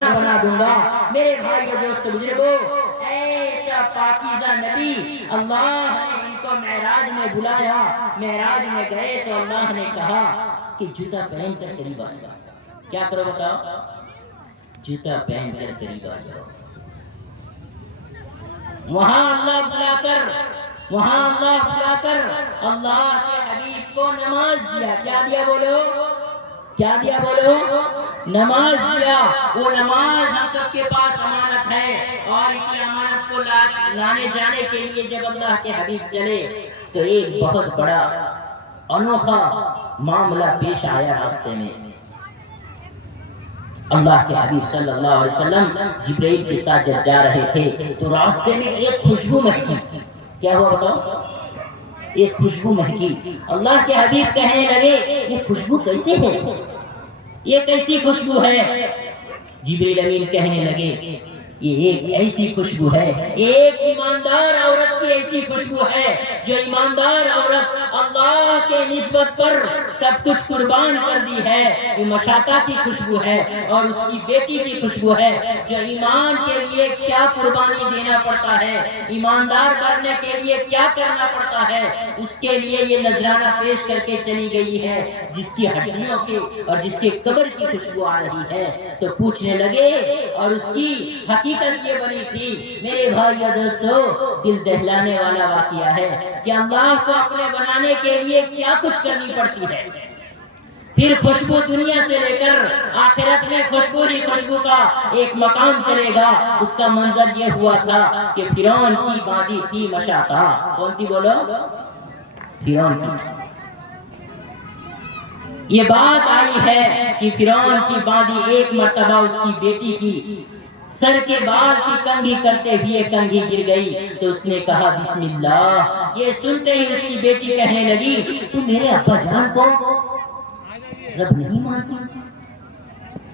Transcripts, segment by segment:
بنا دوں گا۔ میرے بھائی اور دوست بزرگوں، ایسا پاکیزہ نبی اللہ نے ان کو معراج میں بلایا۔ معراج میں گئے تو اللہ نے کہا کہ جوتا پہن کر قریب آ جاؤ۔ کیا کرو بتاؤ؟ جوتا پہن کر قریب آ جاؤ۔ وہاں اللہ بلا کر اللہ کے حبیب کو نماز دیا۔ کیا دیا بولو؟ کیا دیا بولو؟ نماز دیا۔ وہ نماز ہم سب کے پاس امانت ہے، اور اسی امانت کو لانے جانے کے لیے جب اللہ کے حبیب چلے تو ایک بہت بڑا انوکھا معاملہ پیش آیا راستے میں۔ اللہ کے حبیب صلی اللہ علیہ وسلم جبرائیل کے ساتھ جب جا رہے تھے تو راستے میں ایک خوشبو مہکی۔ کیا ہوا بتاؤ؟ ایک خوشبو مہکی۔ اللہ کے حبیب کہنے لگے یہ خوشبو کیسے ہے؟ یہ کیسی خوشبو ہے؟ جبرائیل امین کہنے لگے یہ ایک ایسی خوشبو ہے، ایک ایماندار عورت کی ایسی خوشبو ہے جو ایماندار عورت اللہ کے نسبت پر سب کچھ قربان کر دی ہے۔ یہ مشاطہ کی خوشبو ہے اور اس کی بیٹی کی خوشبو ہے جو ایمان کے لیے کیا قربانی دینا پڑتا ہے، ایماندار کرنے کے لیے کیا کرنا پڑتا ہے، اس کے لیے یہ نذرانہ پیش کر کے چلی گئی ہے، جس کی ہڈیوں کی اور جس کے قبر کی خوشبو آ رہی ہے۔ تو پوچھنے لگے اور اس کی حقیقت یہ بنی تھی۔ میرے بھائی اور دوستو، دل دہلانے والا واقعہ ہے کہ اللہ کو اپنے بنانے کے لیے کیا کچھ کرنی پڑتی ہے۔ پھر خوشبو دنیا سے لے کر آخرت میں خوشبو ہی خوشبو کا ایک مقام چلے گا۔ اس کا منظر یہ ہوا تھا کہ فرعون کی باندھی تھی مشاطہ۔ کون سی بولو؟ فرعون کی۔ یہ بات آئی ہے کہ فرعون کی باندھی ایک مرتبہ اس کی بیٹی کی سر کے بال کی کنگھی کرتے ہوئے کنگھی گر گئی تو اس نے کہا بسم اللہ۔ یہ سنتے ہی اس کی بیٹی کہنے لگی تو میرے ابا جان کو رب نہیں مانتی؟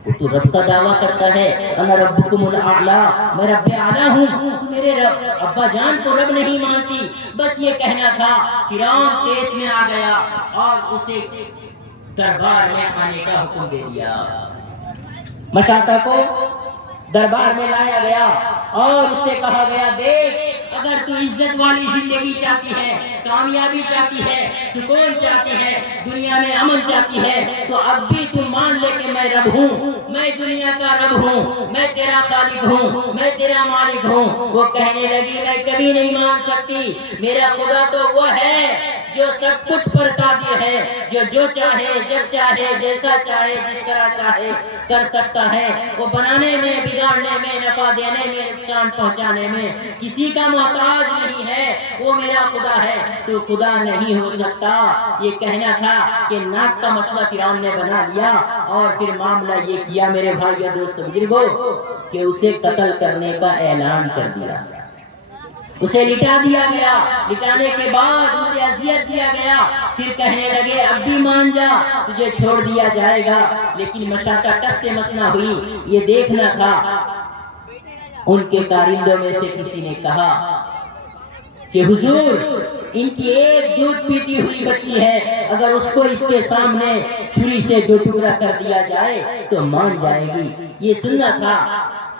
وہ تو رب کا دعویٰ کرتا ہے انا ربکم الاعلی، میں رب اعلیٰ ہوں، تو میرے ابا جان کو رب نہیں مانتی۔ بس یہ کہنا تھا۔ فرعون تیز میں آ گیا اور اسے دربار میں آنے کا حکم دے دیا۔ مشاطہ کو دربار میں لایا گیا اور اس سے کہا گیا دیکھ، اگر تو عزت والی زندگی چاہتی ہے، کامیابی چاہتی ہے، سکون چاہتی ہے، دنیا میں امن چاہتی ہے، تو اب بھی تو مان لے کہ میں رب ہوں، میں دنیا کا رب ہوں، میں تیرا خالق ہوں، میں تیرا مالک ہوں۔ وہ کہنے لگی میں کبھی نہیں مان سکتی، میرا خدا تو وہ ہے جو سب کچھ پر قادر ہے، جو چاہے جب چاہے جیسا چاہے جس طرح چاہے کر سکتا ہے۔ وہ بنانے میں، بگاڑنے میں، نفع دینے میں، نقصان پہنچانے میں کسی کا محتاج نہیں ہے۔ وہ میرا خدا ہے، تو خدا نہیں ہو سکتا۔ یہ کہنا تھا کہ ناک کا مسئلہ فرعون نے بنا لیا اور پھر معاملہ یہ کیا میرے بھائی اور دوست بزرگوں کہ اسے قتل کرنے کا اعلان کر دیا، اسے لٹا دیا گیا۔ لٹانے کے بعد اسے اذیت دیا گیا۔ پھر کہنے لگے اب بھی مان جا، تجھے چھوڑ دیا جائے گا۔ لیکن مشاطہ ٹس سے مس نہ ہوئی۔ یہ دیکھنا تھا۔ ان کے کارندوں میں سے کسی نے کہا کہ حضور ان کی ایک دودھ پیتی ہوئی بچی ہے، اگر اس کو اس کے سامنے چھری سے دو ٹکڑا کر دیا جائے تو مان جائے گی۔ یہ سننا تھا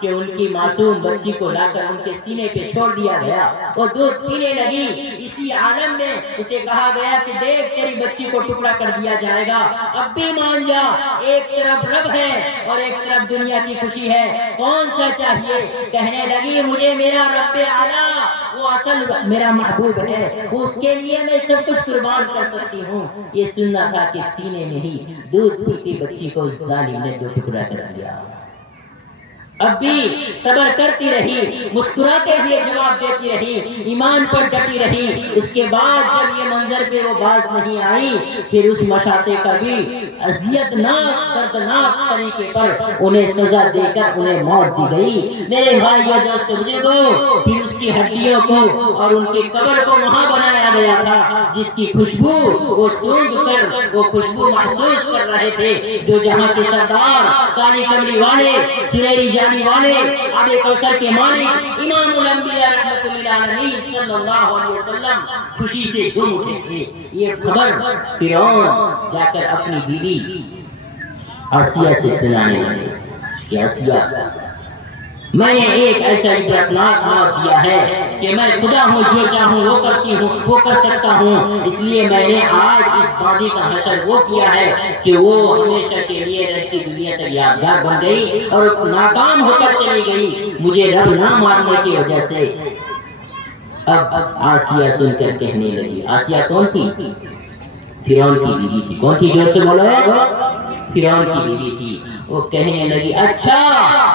کہ ان کی معصوم بچی کو لا کر ان کے سینے پہ چھوڑ دیا گیا۔ وہ دودھ پینے لگی۔ اسی عالم میں اسے کہا گیا کہ دیکھ تیری بچی کو ٹکڑا کر دیا جائے گا، اب بھی مان جا۔ ایک طرف رب ہے اور ایک طرف دنیا کی خوشی ہے، کون سا چاہیے؟ کہنے لگی مجھے میرا رب اعلیٰ، وہ اصل میرا محبوب ہے، اس کے لیے میں سب کچھ قربان کر سکتی ہوں۔ یہ سننا تھا کہ سینے میں ہی دودھ پیتی بچی کو ظالم نے دو ٹکڑا کر دیا۔ اب بھی صبر کرتی رہی، مسکراتے ہوئے جواب دیتی رہی، ایمان پر ڈٹی رہی۔ اس کے بعد جب یہ منظر پہ وہ باز نہیں آئی، پھر اس مشاطے کا بھی اذیتناک دردناک طریقے پر انہیں سزا دے کر انہیں موت دی گئی۔ میرے بھائیو دوست بزرگوں، پھر اس کی ہڈیوں کو اور ان کی قبر کو وہاں بنایا گیا تھا جس کی خوشبو وہ سونگھ کر وہ خوشبو محسوس کر رہے تھے، جو جہاں کے سردار، کالی کمری والے، سنہری جانی والے، آب کوثر کے مالک، امام الانبیاء رحمت للعالمین صلی اللہ علیہ وسلم خوشی سے جھوم اٹھے تھے۔ یہ خبر فرعون جا کر اپنی بیوی آسیہ سے سنانے لگے کہ آسیہ میں نے ایک ایسا عبرتناک موت دیا ہے کہ میں خدا ہوں، جو چاہوں وہ کرتی ہوں، وہ کر سکتا ہوں، اس لیے میں نے آج اس وادی کا حشر وہ کیا ہے کہ وہ ہمیشہ کے لیے رہتی دنیا تک یادگار بن گئی اور ناکام ہو کر چلی گئی مجھے رب نہ مارنے کی وجہ سے۔ اب آسیہ سن کر کہنے لگی، آسیہ کون تھی؟ فرعون کی بیوی تھی۔ کون تھی؟ جو سے بولو، فرعون کی بیوی تھی۔ وہ کہنے لگی، اچھا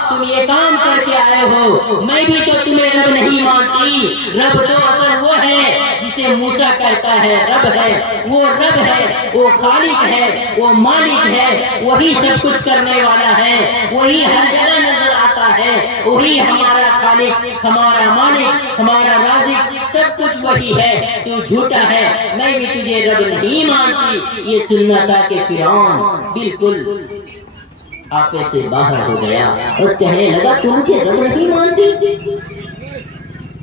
تم یہ کام کر کے آئے ہو، میں بھی تو تمہیں رب نہیں مانتی۔ رب تو اصل وہ ہے جسے موسیٰ کہتا ہے رب ہے، وہ رب ہے، وہ خالق ہے، وہ مالک ہے، وہی سب کچھ کرنے والا ہے، وہی ہر جگہ نظر آتا ہے، وہی ہمارا خالق، ہمارا مالک، ہمارا رازق، سب کچھ وہی ہے، تو جھوٹا ہے، میں بھی تجھے رب نہیں مانتی۔ یہ سننا تھا کہ فرعون بالکل آپے سے باہر ہو گیا اور کہنے لگا تم مجھے رب نہیں مانتی۔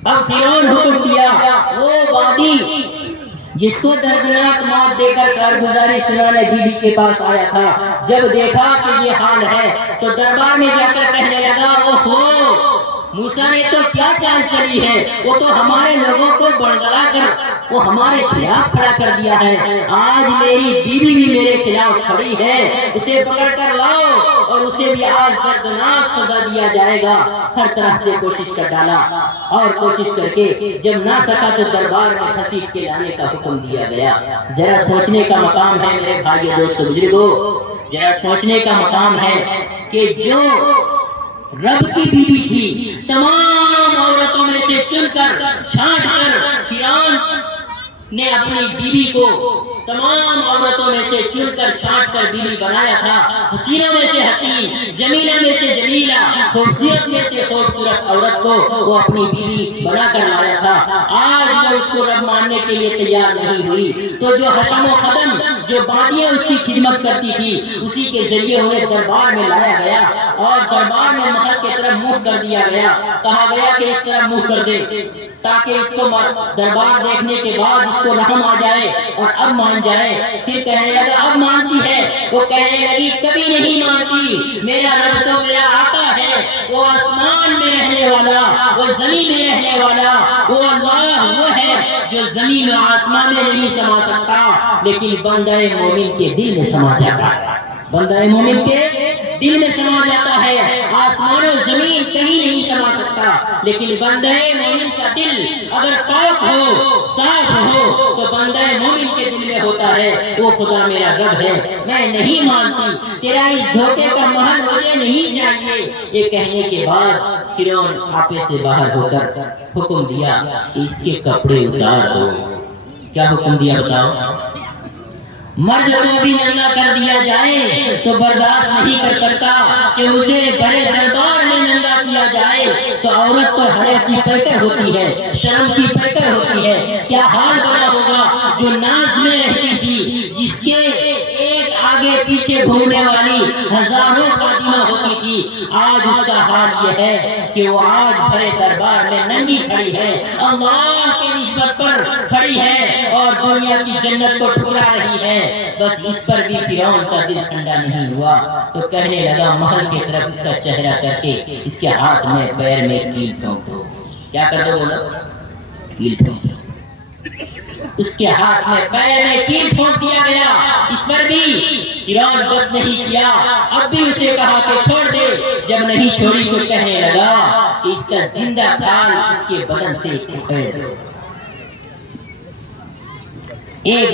اب فرعون حکم دیا، وہ وادی جس کو دردناک موت دے کر کارگزاری سنانے بی بی کے پاس آیا تھا، جب دیکھا کہ یہ حال ہے تو دربار میں جا کر کہنے لگا، اوہو موسیٰ نے تو کیا چال چلی ہے، وہ تو ہمارے لوگوں کو بڑھگلا کر وہ ہمارے خلاف کھڑا کر دیا ہے، آج میری بیوی بھی میرے خلاف کھڑی ہے، اسے پکڑ کر لاؤ اور اسے بھی آج دردناک سزا دیا جائے گا۔ ہر طرح سے کوشش کر ڈالا اور کوشش کر کے جب نہ سکا تو دربار میں گھسیٹ کے لانے کا حکم دیا گیا۔ ذرا سوچنے کا مقام ہے میرے بھائیو دوستو بزرگو، ذرا سوچنے کا مقام ہے کہ جو رب کی بیوی تھی، تمام عورتوں میں سے چن کر چھانٹ کر فرعون نے اپنی بیوی کو تمام عورتوں میں سے چن کر چھانٹ کر بیوی بنایا تھا، حسینوں میں سے حسین، جمیلہ میں سے جمیلہ، خوبصورت میں سے خوبصورت عورت کو وہ اپنی بیوی بنا کر لایا تھا۔ آج جو اس کو رب ماننے کے لیے تیار نہیں ہوئی تو جو حشم و قدم جو باندیاں اس کی خدمت کرتی تھی اسی کے ذریعے انہیں دربار میں لایا گیا اور دربار میں محل کی طرف منہ کر دیا گیا، کہا گیا کہ اس طرح منہ کر دے تاکہ اس کو دربار دیکھنے کے بعد اس کو رحم آ جائے اور اب مان جائے۔ پھر کہنے لگا اب مانتی ہے، وہ کہنے لگی کبھی نہیں مانتی، میرا رب تو میرا آقا ہے، وہ آسمان میں رہنے والا، وہ زمین میں رہنے والا، وہ اللہ وہ ہے جو زمین و آسمان میں نہیں سما سکتا لیکن بندہ مومن کے دل میں سما جاتا ہے، بندہ مومن کے دل میں سما جاتا ہے۔ آسمان و زمین کہیں نہیں سما سکتا لیکن بندہ مومن کا دل اگر پاک ہو، صاف ہو تو بندہ مومن کے دل میں ہوتا ہے وہ خدا میرا رب ہے، میں نہیں مانتی، تیرا اس دھوکے کا محل مجھے نہیں چاہیے۔ یہ کہنے کے بعد فرعون آپے سے باہر ہو کر حکم دیا اس کے کپڑے اتار دو۔ کیا حکم دیا بتاؤ؟ مرد کو بھی ننگا کر دیا جائے تو برداشت نہیں کر سکتا کہ اسے بڑے دربار میں ننگا کیا جائے، تو عورت تو حیا کی پیکر ہوتی ہے، شرم کی پیکر ہوتی ہے، کیا حال بنا ہوگا جو ناز میں رہتی تھی، جس کے ایک آگے پیچھے گھومنے والی ہزاروں خادمہ ہوتی تھی، آج اس کا حال یہ ہے کہ وہ آج بڑے دربار میں ننگی کھڑی ہے، اللہ کی نسبت پر کھڑی ہے اور دنیا کی جنت کو ٹھکرا رہی ہے۔ بس اس پر بھی فرعون کا دل ٹھنڈا نہیں ہوا تو کہنے لگا محل کی طرف اس کا چہرہ کر کے اس کے ہاتھ میں پیر میں کیل ٹھونک دو۔ کیا کر دو بولا؟ کیل ٹھونک دو۔ اس کے ہاتھ میں پیر میں کیل ٹھونک دیا گیا۔ اس پر بھی فرعون بس نہیں کیا، اب بھی اسے کہا کہ چھوڑ دے، جب نہیں چھوڑی تو کہنے لگا کہ اس کا زندہ کھال اس کے بدن سے اکھیڑ دو۔ ایک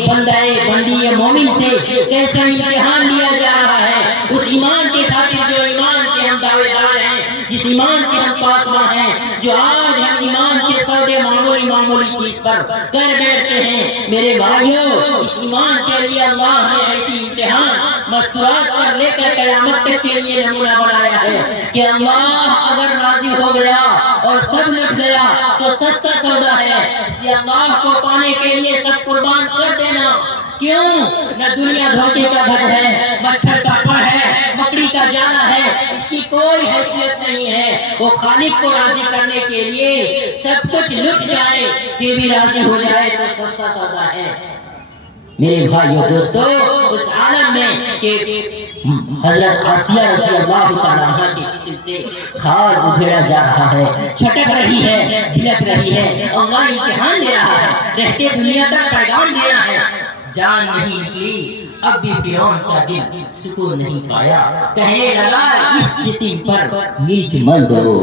بندی مومن سے کیسا امتحان لیا جا رہا ہے، اس ایمان کے خاطر جو ایمان کے ہم دعوے دار ہیں، جس ایمان کے ہم پاسباں ہیں، جو آج ہم ایمان کے سودے معمولی چیز پر کر بیٹھتے ہیں۔ میرے بھائیوں، اس ایمان کے لیے اللہ نے ایسی امتحان مستورات پر لے کر قیامت تک کے لیے نمونہ بنایا ہے کہ اللہ اگر راضی ہو گیا اور سب لٹ گیا تو سستا سودا ہے، اس لیے اللہ کو پانے کے لیے سب قربان کر دینا۔ کیوں؟ نہ دنیا دھوکے کا گھر ہے، مچھر کا پڑ ہے، مکڑی کا جانا ہے، اس کی کوئی حیثیت نہیں ہے۔ وہ خالق کو راضی کرنے کے لیے سب کچھ لٹ جائے پھر بھی راضی ہو جائے تو سستا سودا ہے۔ میرے بھائیو دوستو، اس عالم میں کہ حضرت آسیہ رضی اللہ تعالیٰ عنہ کے جسم سے کھال ادھیڑا جا رہا ہے، چھٹک رہی ہے، دھلک رہی ہے، اللہ امتحان لے رہا ہے، رہتے دنیا تک پیغام دے رہا ہے، جان نہیں نکلی، اب بھی فرعون کا دل سکون نہیں پایا، کہنے لگا اس جسم پر مرچ مت دو۔